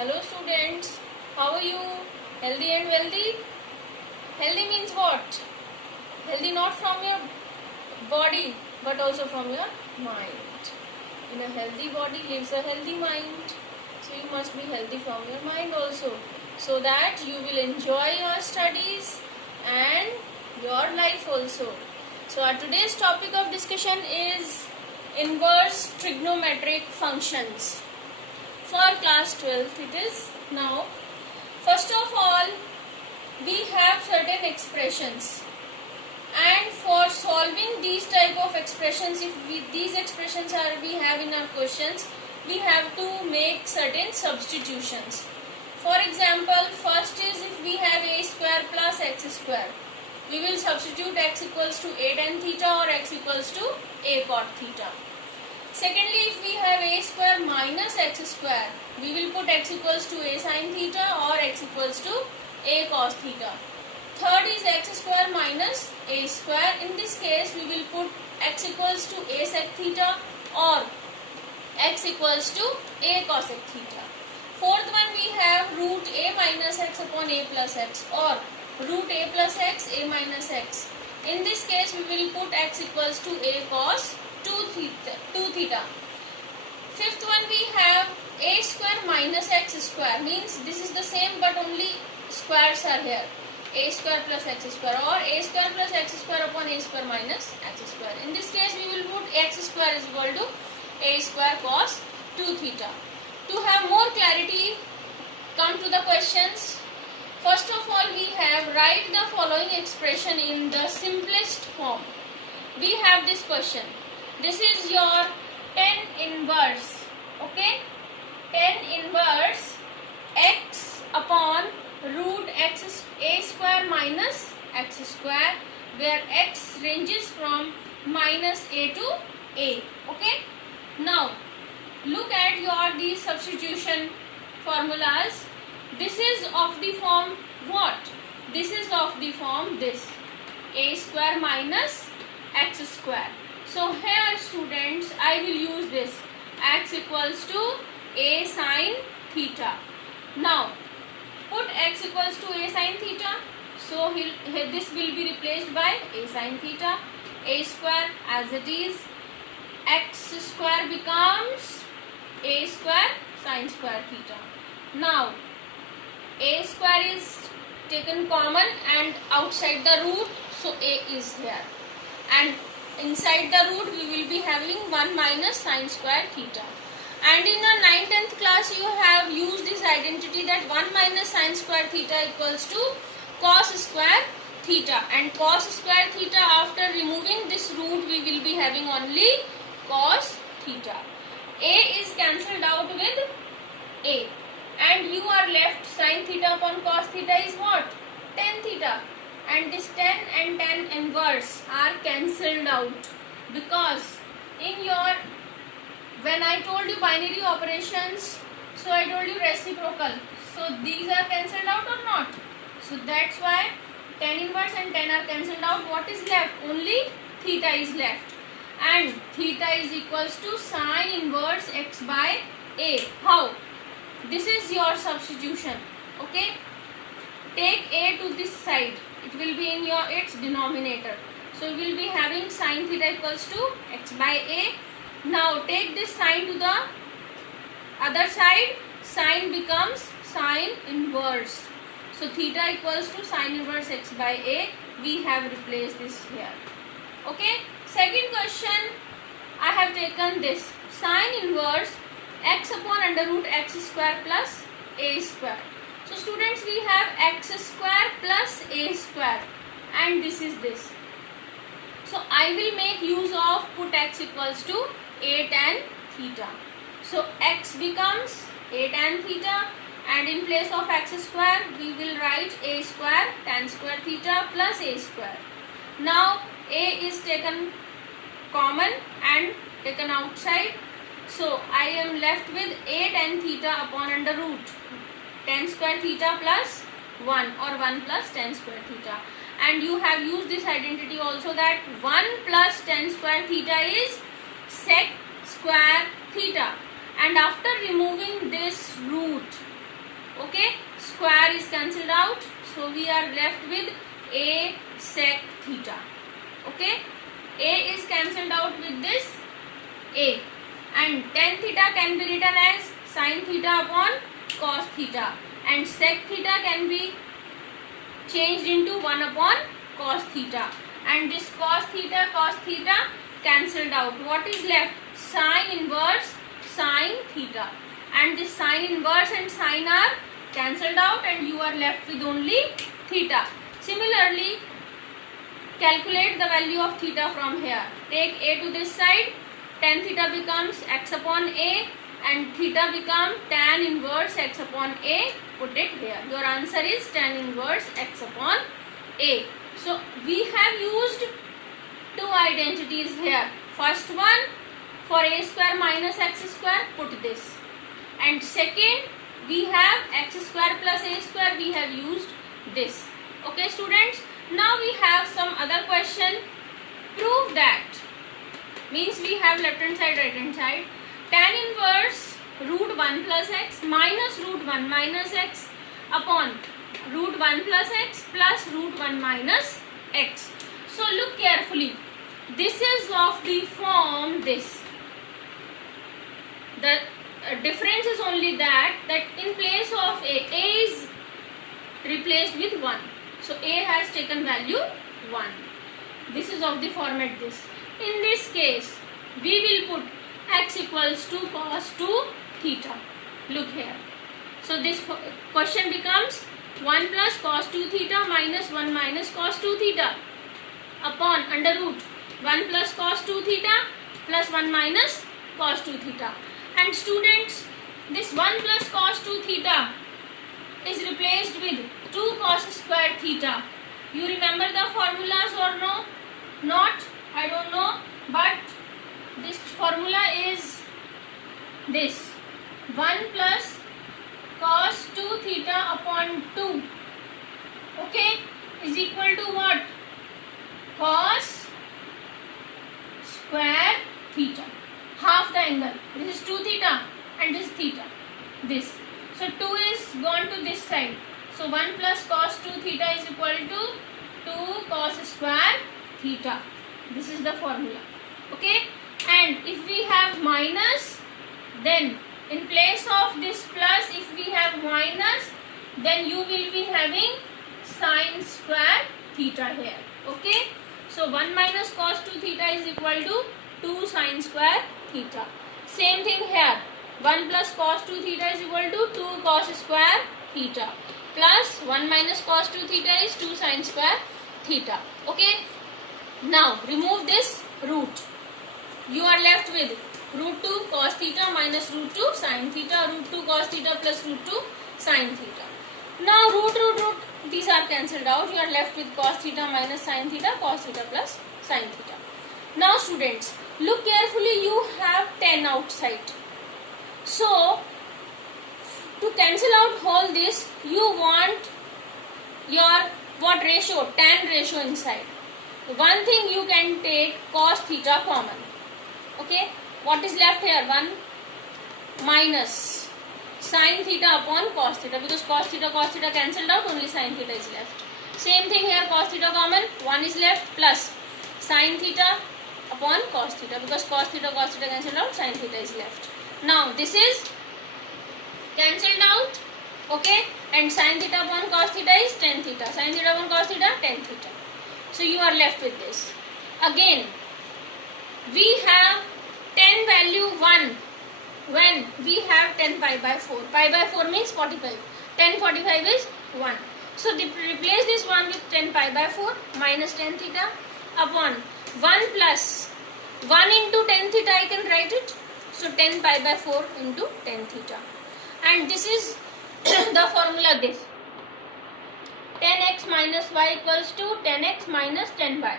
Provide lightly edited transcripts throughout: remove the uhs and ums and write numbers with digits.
Hello students, how are you? Healthy and wealthy? Healthy means what? Healthy not from your body but also from your mind. In a healthy body lives a healthy mind. So you must be healthy from your mind also, so that you will enjoy your studies and your life also. So our today's topic of discussion is inverse trigonometric functions. For class 12th it is now. First of all, we have certain expressions, and for solving these type of expressions, if these expressions we have in our questions, we have to make certain substitutions. For example, first is if we have a square plus x square, we will substitute x equals to a tan theta or x equals to a cot theta. Secondly, if we have a square minus x square, we will put x equals to a sin theta or x equals to a cos theta. Third is x square minus a square. In this case, we will put x equals to a sec theta or x equals to a cosec theta. Fourth one, we have root a minus x upon a plus x or root a plus x, a minus x. In this case, we will put x equals to a cos 2 theta. Fifth one, we have a square minus x square, means this is the same but only squares are here. A square plus x square or a square plus x square upon a square minus x square. In this case, we will put x square is equal to a square cos 2 theta. To have more clarity, come to the questions. First of all, we have write the following expression in the simplest form. We have this question. This is your tan inverse, okay? Tan inverse x upon root x a square minus x square, where x ranges from minus a to a, okay? Now, look at your these substitution formulas. This is of the form what? This is of the form this, a square minus x square. So here students, I will use this x equals to a sin theta. Now put x equals to a sin theta. So this will be replaced by a sin theta. A square as it is, x square becomes a square sin square theta. Now a square is taken common and outside the root, so a is here, and inside the root we will be having 1 minus sin square theta. And in the 9th 10th class you have used this identity that 1 minus sin square theta equals to cos square theta, and cos square theta, after removing this root we will be having only cos theta. A is cancelled out with a, and you are left sin theta upon cos theta is what? Tan theta. And this tan and tan inverse are cancelled out, because in your, when I told you binary operations, so I told you reciprocal, so these are cancelled out or not? So that's why tan inverse and tan are cancelled out. What is left? Only theta is left, and theta is equals to sin inverse x by a. How? This is your substitution, okay? Take a to this side, it will be in your its denominator, so we will be having sin theta equals to x by a. Now take this sin to the other side, sin becomes sin inverse, so theta equals to sin inverse x by a. We have replaced this here, okay? Second question, I have taken this sin inverse x upon under root x square plus a square. So students, we have x square plus a square, and this is this. So I will make use of put x equals to a tan theta. So x becomes a tan theta, and in place of x square we will write a square tan square theta plus a square. Now a is taken common and taken outside, so I am left with a tan theta upon under root tan square theta plus 1 or 1 plus tan square theta. And you have used this identity also that 1 plus tan square theta is sec square theta. And after removing this root, Okay, square is cancelled out, so we are left with a sec theta. Okay, a is cancelled out with this a, and tan theta can be written as sin theta upon cos theta, and sec theta can be changed into 1 upon cos theta, and this cos theta cancelled out. What is left? Sin inverse sin theta, and this sin inverse and sin are cancelled out, and you are left with only theta. Similarly, calculate the value of theta from here. Take a to this side, tan theta becomes x upon a, and theta become tan inverse x upon a. Put it here. Your answer is tan inverse x upon a. So we have used two identities here. First one, for a square minus x square, put this, and second, we have x square plus a square, we have used this. Okay students, now we have some other question. Prove that, means we have left hand side, right hand side. Tan inverse root 1 plus x minus root 1 minus x upon root 1 plus x plus root 1 minus x. So look carefully. This is of the form this. The difference is only that in place of a is replaced with 1. So a has taken value 1. This is of the format this. In this case, we will put x equals to cos 2 theta. Look here. So this question becomes 1 plus cos 2 theta minus 1 minus cos 2 theta upon under root 1 plus cos 2 theta plus 1 minus cos 2 theta. And students, this 1 plus cos 2 theta is replaced with 2 cos square theta. You remember the formulas or no? Not? I don't know. But this formula is this. 1 plus cos 2 theta upon 2. Okay? Is equal to what? Cos square theta. Half the angle. This is 2 theta and this theta. This. So 2 is gone to this side. So 1 plus cos 2 theta is equal to 2 cos square theta. This is the formula. Okay. And if we have minus, then in place of this plus, if we have minus, then you will be having sin square theta here. Okay. So 1 minus cos 2 theta is equal to 2 sin square theta. Same thing here. 1 plus cos 2 theta is equal to 2 cos square theta plus 1 minus cos 2 theta is 2 sin square theta. Okay. Now remove this root. You are left with root 2 cos theta minus root 2 sin theta, root 2 cos theta plus root 2 sin theta. Now root, these are cancelled out. You are left with cos theta minus sin theta, cos theta plus sin theta. Now students, look carefully, you have 10 outside. So to cancel out all this, you want your what ratio? Tan ratio inside. One thing you can take cos theta common. Okay. What is left here? 1 minus sin theta upon cos theta, because cos theta cancelled out, only sin theta is left. Same thing here, cos theta common, 1 is left plus sin theta upon cos theta, because cos theta cancelled out, sin theta is left. Now this is cancelled out, okay, and sin theta upon cos theta is tan theta, sin theta upon cos theta, tan theta. So you are left with this. Again, we have tan value 1 when we have tan pi by 4. Pi by 4 means 45. Tan 45 is 1. So replace this 1 with tan pi by 4 minus tan theta upon 1 plus 1 into tan theta, I can write it. So tan pi by 4 into tan theta. And this is the formula this. Tan x minus y equals to tan x minus tan y.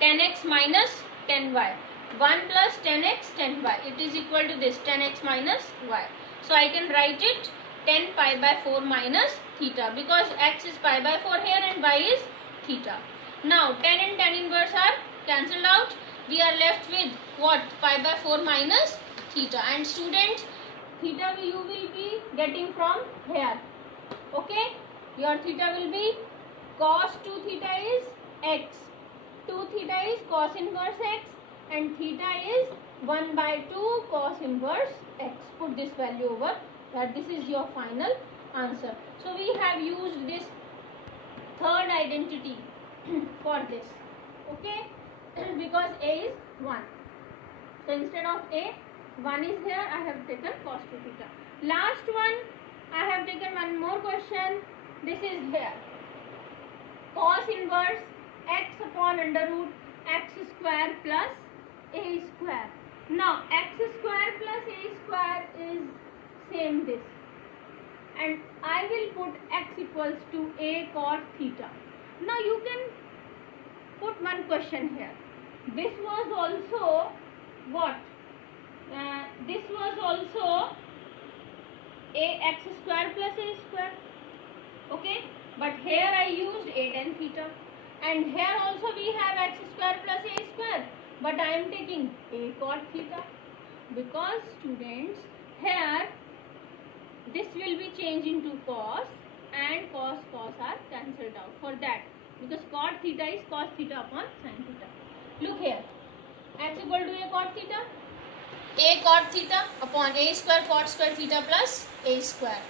Tan x minus tan y. 1 plus tan x tan y. It is equal to this, tan x minus y. So I can write it tan pi by 4 minus theta, because x is pi by 4 here and y is theta. Now tan and tan inverse are cancelled out. We are left with what? Pi by 4 minus theta. And students, theta you will be getting from here. Okay, your theta will be cos 2 theta is x, 2 theta is cos inverse x, and theta is 1 by 2 cos inverse x. Put this value over that. This is your final answer. So we have used this third identity for this. Okay, because a is 1. So instead of a, 1 is here, I have taken cos 2 theta. Last one, I have taken one more question. This is here. Cos inverse x upon under root x square plus a square. Now x square plus a square is same this. And I will put x equals to a cot theta. Now you can put one question here. This was also what? This was also a x square plus a square. Okay, but here I used a tan theta, and here also we have x square plus a square, but I am taking a cot theta because students here this will be changed into cos, and cos are cancelled out for that, because cot theta is cos theta upon sin theta. Look here, x equal to a cot theta, a cot theta upon a square cot square theta plus a square.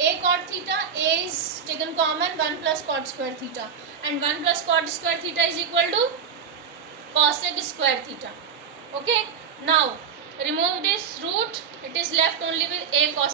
A cot theta, a is taken common, 1 plus cot square theta, and 1 plus cot square theta is equal to cosec square theta. Okay, now remove this root, it is left only with a cos